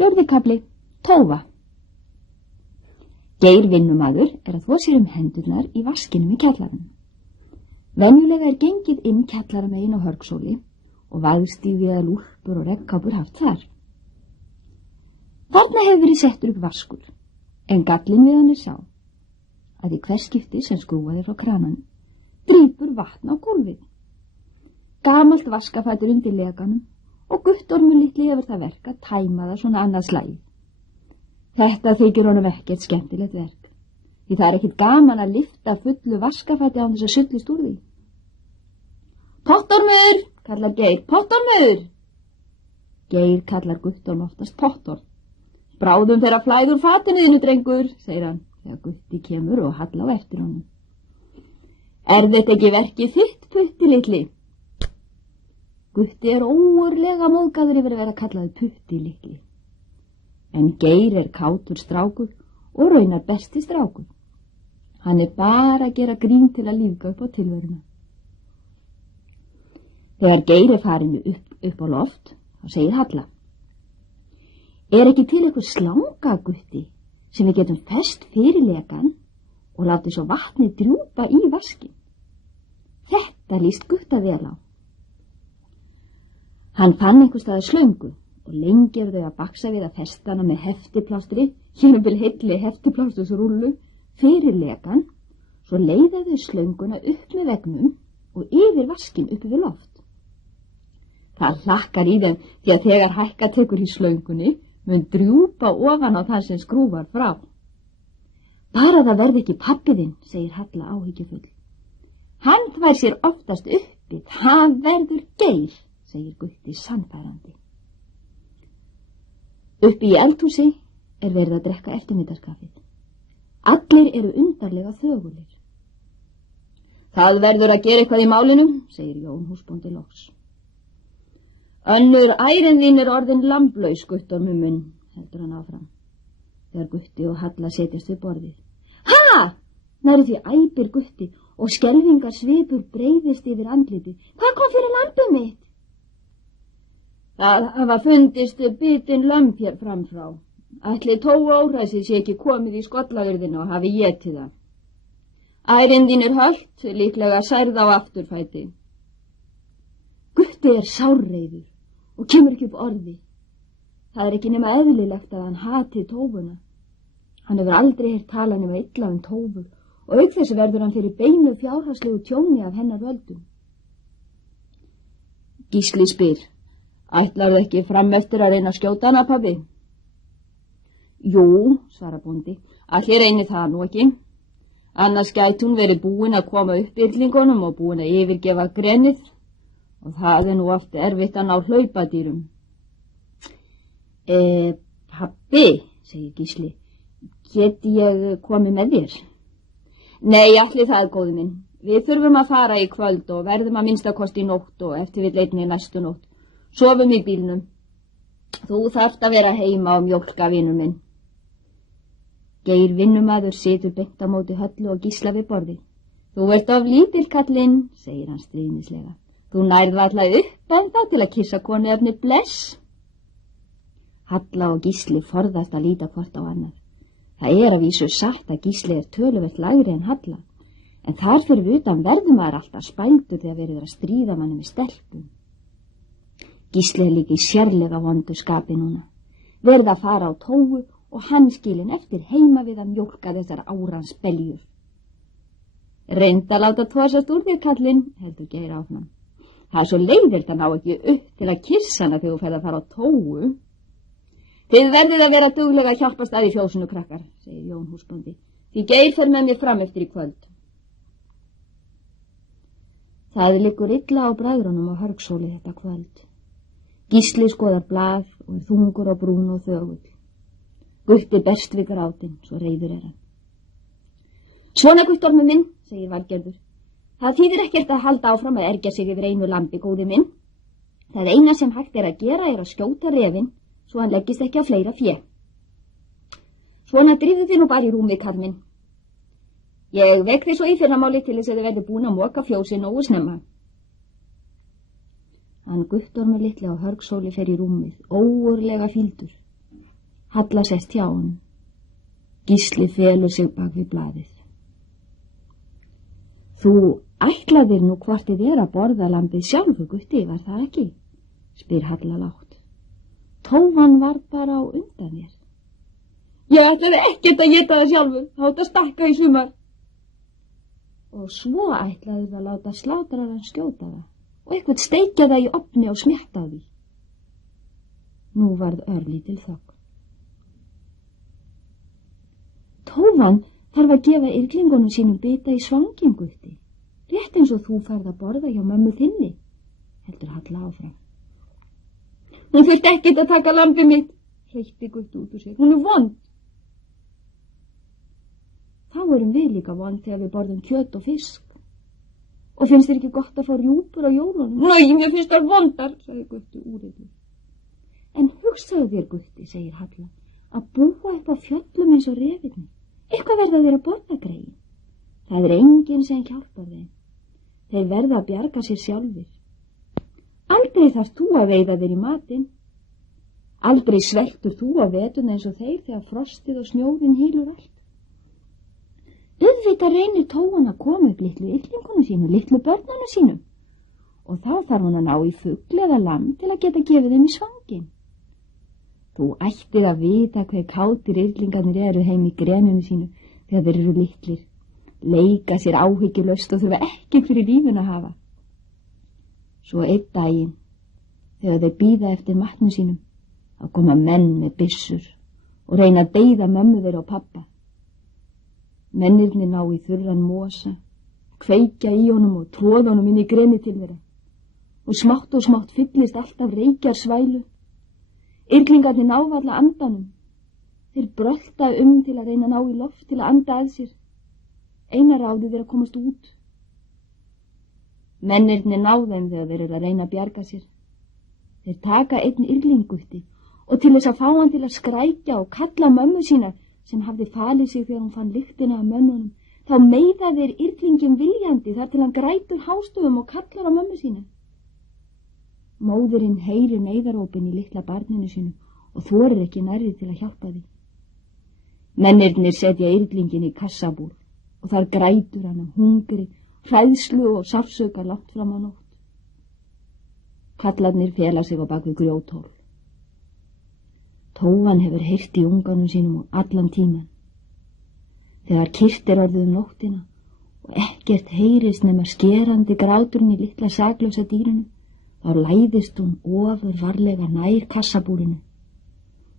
Fjórði kafli, tófa. Geir vinnumaður að þvo sér hendurnar í vaskinum í kjallaranum. Venjulega gengið inn kjallaramegin á Hörgsóli og vaðstíði eða lúlpur og regnkápur haft þar. Þarna hefur verið settur upp vaskur, en gallinn við hann sá að í hvers skipti sem skrúfaði frá krananum drýpur vatn á gólfið. Gamalt vaskafætur undir leganum og Guttormur litli hefur það verk að tæma það svona annað slagið. Þetta þykir honum ekkert skemmtilegt verk, því það ekkert gaman að lyfta fullu vaskafæti án þess að sullust úr því. Pottormur, kallar Geir, pottormur! Geir kallar Guttorm oftast pottorm. Bráðum þeirra flæður fatinu þínu, drengur, segir hann, þegar Gutti kemur og halla á eftir honum. Þetta ekki verkið þitt, Putti litli? Gutti óurlega móðgaður yfir að vera kallaði Putti litli. En Geir kátur strákur og raunar besti strákur. Hann bara að gera grín til að lífga upp á tilveruna. Þegar Geir farinu upp á loft, þá segir Halla. Ekki til eitthvað slanga, Gutti, sem við getum fest fyrir lekan og látið svo vatnið drjúpa í vaskin? Þetta líst Gutta vel á. Hann fann einhvers staðar slöngu og lengi þau að baksa við að festa hana með heftiplástri, hérumbil heilli heftiplástursrúllu, fyrir lekan, svo leiða þau slönguna upp með vegnum og yfir vaskin upp við loft. Það hlakkar í þeim því að þegar Hækka tekur í slöngunni, mun drjúpa ofan á það sem skrúfar frá. Bara það verði ekki pabbiðinn, segir Halla áhyggjufull. Hann þvær sér oftast uppið, það verður Geir, segir Gutti sannfærandi. Uppi í eldhúsi verið að drekka eftirmiddagskaffið. Allir eru undarlega þögulir. Það verður að gera eitthvað í málinu, segir Jón húsbóndi loks. Önnur ærin þín orðin lamblaus, Guttormur minn, heldur hann áfram, þegar Gutti og Halla setjast við borðið. Ha! Næru því æpir Gutti og skelfingar svipur breiðist yfir andliti. Hvað kom fyrir lambið mitt? Það hafa fundist bitin lömb hér framfrá. Ætli Tóa óhræsið sé ekki komið í skollavirðina og hafi étið það. Ærin þín hölt, líklega særð á afturfæti. Gutti sárreiður og kemur ekki upp orði. Það ekki nema eðlilegt að hann hati Tófuna. Hann hefur aldrei heyrt tala nema illa Tófur og auk þess verður hann fyrir beinu fjárhagslegu tjóni af hennar völdum. Gísli spyr, ætlarðu ekki fram eftir að reyna að skjóta hana, pabbi? Jú, svarar bóndi, allir reyni það nú ekki. Annars gæti hún verið búin að koma upp yllingunum og búin að yfirgefa grenið og það nú oft erfitt að ná hlaupadýrum. Pabbi, segir Gísli, get ég komið með þér? Nei, allir það góði minn. Við þurfum að fara í kvöld og verðum að minnstakosti í nótt og eftir við einni næstu nótt. Sofum í bílnum. Þú þarft að vera heima og mjólka vinur minn. Geir vinnumaður situr beint á móti Höllu og Gísla við borðið. Þú ert of lítill, kallinn, segir hann stríðnislega. Þú nærð varla upp ennþá til að kissa konuefni bless. Halla og Gísli forðast að líta hvort á annar. Það að vísu satt að Gísli töluvert lægri en Halla, en þar fyrir utan verður maður alltaf spældur þegar verður að stríða manni með stelpum. Gísli líka í sérlega vondu skapi núna. Verð að fara á Tóu og hann skilin eftir heima við að mjólka þessar árans beljur. Reynd að láta tósast úr þér, kallinn, heldur Geir áfram. Það svo leiðilt að ná ekki upp til að kissa hana þegar þú ferð að fara á Tóu. Þið verðið að vera duglega að hjálpast að í fjósinu, krakkar, segir Jón húsbóndi. Því Geir fer með mér fram eftir í kvöld. Það liggur illa á bræðrunum á Hörgsóli þetta kvöld. Gísli skoðar blað og þungur á brún og þögull. Gutti berst við grátinn, svo reiður hann. Svona, Guttormur minn, segir Valgerður. Það þýðir ekkert að halda áfram að ergja sig yfir einu lambi, góði minn. Það eina sem hægt að gera að skjóta refinn, svo hann leggist ekki á fleira fjö. Svona drífðu þið nú bara í rúmið, kall minn. Ég vek þið svo í fyrramáli til þess að þið verður búin að moka fjósið nógu snemma. Hann Guttormur litli á Hörgsóli fer í rúmið, óurlega fíldur. Halla sest hjá honum. Gísli felur sig bak við blaðið. Þú ætlaðir nú hvort þið að borða lambið sjálfu, Gutti, var það ekki? Spyr Halla lágt. Tófan var bara á undan þér. Ég ætlaði ekkert að éta það sjálfur, þá átt að stakka í sumar. Og svo ætlaði það að láta slátrarann skjóta það og eitthvað steikja það í ofni og smjatta á því. Nú varð örlítil þögn. Tófan þarf að gefa yrklingunum sínum bita í svanginn, Gutti, rétt eins og þú færð að borða hjá mömmu þinni, heldur Halla áfram. Hún þurfti ekkert að taka lambið mitt, hreytti Gutti út úr sér. Hún vond. Þá erum við líka vond þegar við borðum kjöt og fisk. Og finnst þér ekki gott að fá rjúpur á jólunum? Nei, mér finnst það vondar, sagði Gutti úrillur. En hugsaðu þér, Gutti, segir Halla, að búa upp á fjöllum eins og refinni. Eitthvað verða þeir að borða greið. Það enginn sem hjálpar þeim. Þeir verða að bjarga sér sjálfir. Aldrei þarft þú að veiða þeir í matinn. Aldrei sveltur þú á vetuna eins og þeir þegar frostið og snjórin hýlur allt. Auðvitað reynir Tófan að koma upp litlu yllingunum sínum, litlu börnunum sínum. Og þá þarf hún að ná í fugl eða lamb til að geta gefið þeim í svanginn. Þú ættir að vita hver kátir yrklingarnir eru heim í greninu sínu þegar þeir eru litlir, leika sér áhyggjulaust og þurfa ekkert fyrir lífun að hafa. Svo einn daginn, þegar þeir bíða eftir matnum sínum, þá koma menn með byssur og reyna að deyða mömmu þeirra og pappa. Mennirnir ná í þurran mosa, kveikja í honum og tróða honum inn í greni til þeirra og smátt fyllist alltaf reykjarsvælu. Yrklingarnir ná varla andanum. Þeir brölta til að reyna að ná í loft til að anda að sér. Eina ráðið er að komast út. Mennirnir ná þeim þegar þeir eru að reyna að bjarga sér. Þeir taka einn yrkling, Gutti, og til þess að fá hann til að skrækja og kalla mömmu sína sem hafði falið sig þegar hún fann lyktina af mönnunum, þá meiða þeir yrklingin viljandi þar til hann grætur hástöfum og kallar á mömmu sína. Móðirinn heyrir neyðarópin í litla barninu sínu og þorir ekki nærri til að hjálpa því. Mennirnir setja yrklingin í kassabúr og þar grætur hann af hungri, hræðslu og sársauka langt fram á nótt. Kallarnir fela sig á bak við grjóthól. Tófan hefur heyrt í unganum sínum og allan tíman. Þegar kyrrt er orðið nóttina og ekkert heyrist nema skerandi gráturinn í litla saklausa dýrinu, þá læðist hún ofur varlega nær kassabúrinu.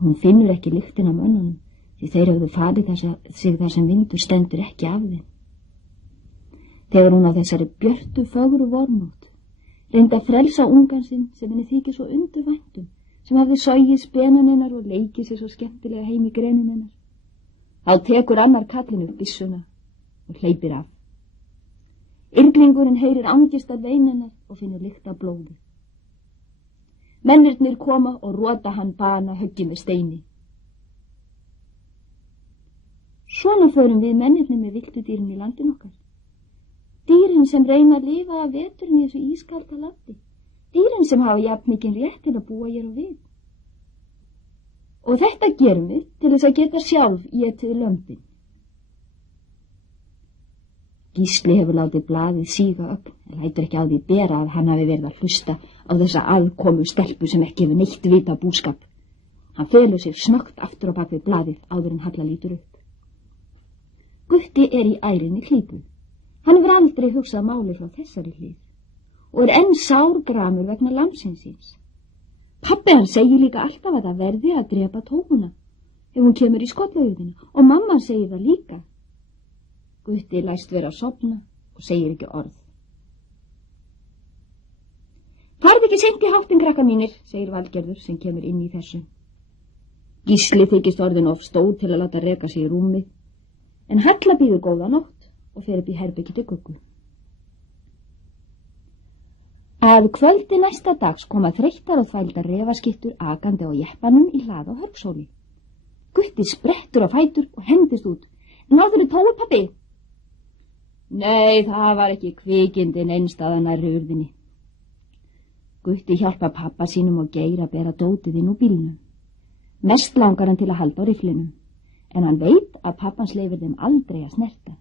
Hún finnur ekki lyktin af mönnunum því þeir hefðu falið sig þar sem vindur stendur ekki af þeim. Þegar hún á þessari björtu fögru vornótt reyndi að frelsa ungan sinn sem henni þykir svo undurvæntum, sem hafði sogið spenan hennar og leikið sér svo skemmtilega heim í grenin hennar. Þá tekur annar kallinn upp byssuna og hleypir af. Yrklingurinn heyrir angistar vein hennar og finnur lykt af blóði. Mennirnir koma og rota hann bana höggi með steini. Svona förum við mennirnir með viltu dýrin í landin okkar. Dýrin sem reyna að lifa af veturinn í þessu ískalda landi. Dýrin sem hafa jafn mikinn rétt til að búa hér á við. Og þetta gerum við til þess að geta sjálf étið lömbin. Gísli hefur látið blaðið síga upp, en lætur ekki á því bera að hann hafi verið að hlusta á þessa aðkomu stelpu sem ekki hefur neitt vita búskap. Hann felur sér snöggt aftur á bak við blaðið áður en Halla lítur upp. Gutti er í ærinni klípu. Hann hefur aldrei hugsað máli frá þessari hlið og er enn sárgramur vegna lambsins síns. Pabbi hann segir líka alltaf að það verði að drepa Tófuna ef hún kemur í skollaugðina og mamma segir það líka. Gutti læst vera að sofna og segir ekki orð. Farðu ekki seint í háttinn, krakka mínir, segir Valgerður sem kemur inn í þessu. Gísli þykist orðin of stór til að láta reka sig í rúmið, en Halla býður góða nótt og fer upp í herbergi til Guggu. Að kvöldi næsta dags koma þreyttar og þvældar refaskittur akandi á jeppanum í hlað á Hörgsóli. Gutti sprettur á fætur og hendist út. Náðurðu Tói, pabbi? Nei, það var ekki kvikindin einstaðan nærri urðinni. Gutti hjálpa pappa sínum og Geir að bera dótið inn úr bílnum. Mest langar hann til að halda á rifflinum, en hann veit að pappans leyfir þeim aldrei að snerta.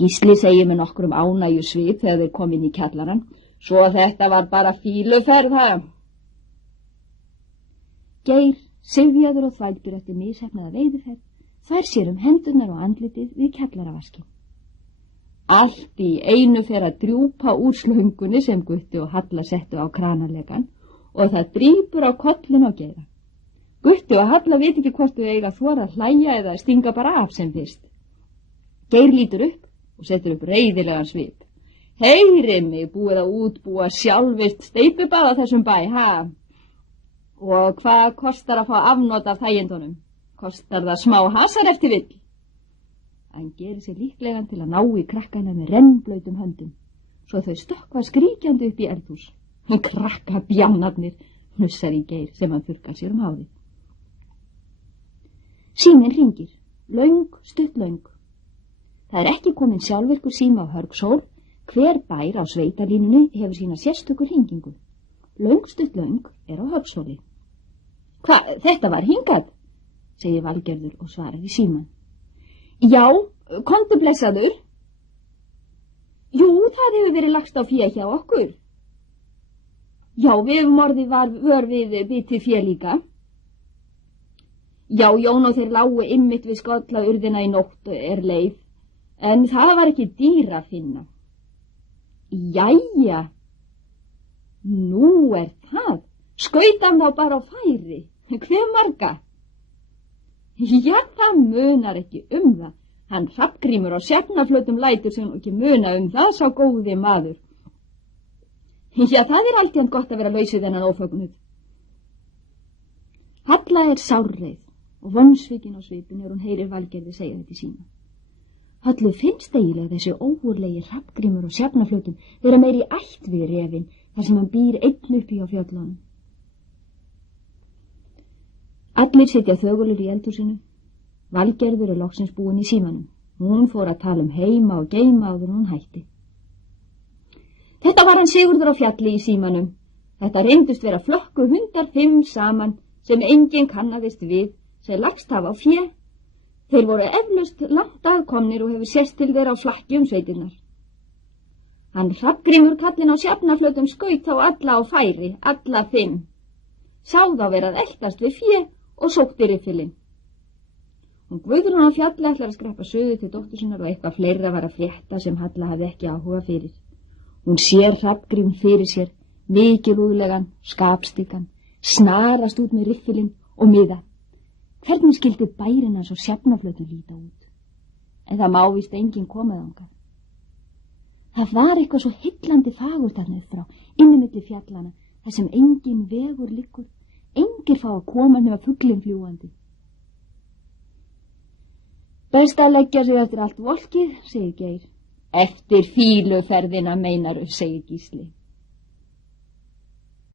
Gísli segir með nokkrum ánægju svip þegar þeir kom inn í kjallarann, svo þetta var bara fíluferð, ha? Geir, syfjaður og þvældur eftir misheppnaða veiðiferð, þvær sér hendurnar og andlitið við kjallaravaskinn. Allt í einu fer að drjúpa úr slöngunni sem Gutti og Halla settu á kranarlegan og það drýpur á kollin og Geira. Gutti og Halla veit ekki hvort þau eiga þora að hlæja eða stinga bara af sem fyrst. Geir lítur upp og setur upp reiðilegan svip. Heyrið mig, búið að útbúa sjálfist steypubað á þessum bæ, ha? Og hvað kostar að fá afnot af þægindunum? Kostar það smá hasar eftir vill? Hann gerir sér líklegan til að ná í krakkana með rennblautum höndum, svo þau stökkva skríkjandi upp í eldhús. Krakka bjannarnir, hnussar í Geir sem hann þurrkar sér hárið. Síminn hringir, löng, stutt löng. Það ekki komin sjálfvirkur síma á Hörgsól, hver bær á sveitalínunni hefur sína sérstöku hringingu. Löng, stutt löng á Hörgsóli. Hvað, þetta var hingað, segir Valgerður og svarar í síman. Já, komdu blessaður. Jú, það hefur verið lagst á fé hjá okkur. Já, við hefum orðið vör við bitið fé líka. Já, Jón og þeir lágu ymmit við skollaurðina í nótt leið, en það var ekki dýr að finna. Jæja, nú það, skaut hann þá bara á færi, hve marga? Já, það munar ekki það. Hann Hrafngrímur á Sjafnarflötum lætur sem ekki muna það, sá góði maður. Já, það alltjent gott að vera lausið þennan ófögnuð. Halla sárreið og vonsvikin á svipin hún heyrir Valgerði segja þetta í síma. Hallu finnst eiginlega þessi ógurlegi Hrafngrímur á Sjafnarflötum vera meiri ætt við refin þar sem hann býr einn uppi á fjöllunum. Allir sitja þögulur í eldhúsinu. Valgerður loksins búin í símanum. Hún fór að tala heima og geima áður hún hætti. Þetta var hann Sigurður á Fjalli í símanum. Þetta reyndust vera flokku hundar 5 saman sem enginn kannaðist við, sem lagst hafa á fé. Þeir voru eflaust langt aðkomnir og hefur sést til þeirra á flakki sveitirnar. Hann Hrafngrímur kallinn á Sjafnarflötum skaut þá alla á færi, alla 5. Sá þá verið að eltast við fé og sótti riffilinn. Hún Guðrún á Fjalli ætlar að skreppa suður til dóttur sinnar og eitthvað fleira var að frétta sem Halla hafði ekki áhuga fyrir. Hún sér Hrafngrím fyrir sér, mikilúðlegan, skapstyggan, snarast út með riffilinn og miða. Hvernig skildi bærinn hans og Sjafnarflötum líta út? En það má víst enginn koma þangað. Það var eitthvað svo heillandi fagurt þarna upp frá, inni milli fjallana, þar sem enginn vegur liggur, engir fá að koma nema fuglinn fljúandi. Best að leggja sig eftir allt volkið, segir Geir. Eftir fíluferðina meinaru, segir Gísli.